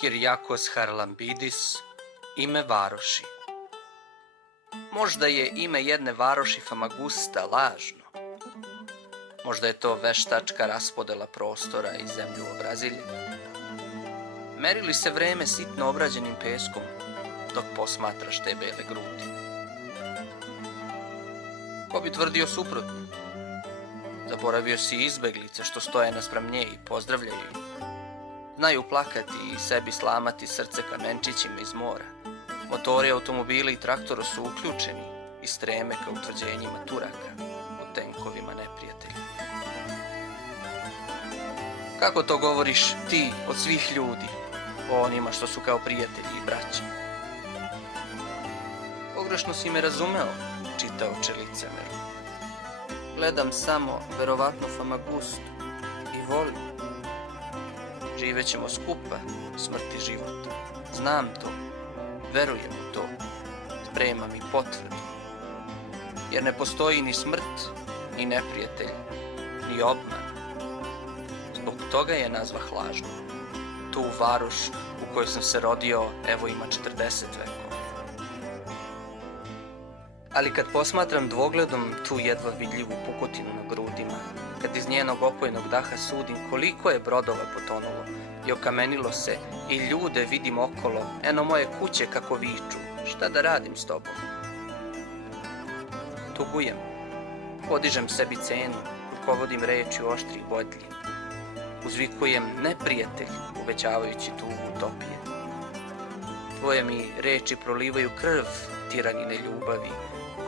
Kyriakos Haralambidis, ime varoši. Možda je ime jedne varoši Famagusta lažno. Možda je to veštačka raspodela prostora i zemljoobrazilje. Meri li se vreme sitno obrađenim peskom dok posmatraš te bele grudi? Ko bi tvrdio suprotno? Zaboravio si izbeglice što stoje naspram nje i pozdravljaju ju. Znaju plakati i sebi slamati srce kamenčićima iz mora. Motori, automobili i traktora su uključeni i streme ka utvrđenjima Turaka u tenkovima neprijatelja. Kako to govoriš ti od svih ljudi o onima što su kao prijatelji i braća? Pogrešno si me razumeo, čitaoče licemeru. Gledam samo, verovatno, Famagustu i volim. Živećemo skupa, smrt i život. Znam to, verujem u to, spremam i potvrdu. Jer ne postoji ni smrt, ni neprijatelj, ni obman. Zbog toga je nazvah lažno. Tu varoš u kojoj sam se rodio, evo ima 40 vekova. Ali kad posmatram dvogledom tu jedva vidljivu pukotinu na grudima, kad iz njenog opojenog daha sudim koliko je brodova potonulo i okamenilo se i ljude vidim okolo, eno moje kuće kako viču, šta da radim s tobom? Tugujem, podižem sebi cenu, rukovodim reči u oštrih bodlji, uzvikujem neprijatelj, uvećavajući tugu utopije. Tvoje mi reči prolivaju krv tiranine ljubavi,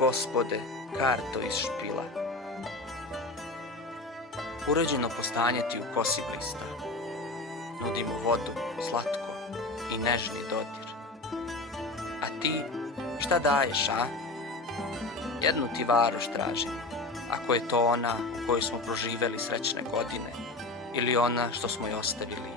Gospode, karto iz špila. Uređeno postanje ti u kosi blista. Nudimo vodu, slatko i nežni dodir. A ti, šta daješ, a? Jednu ti varoš tražim, ako je to ona u kojoj smo proživeli srećne godine ili ona što smo je ostavili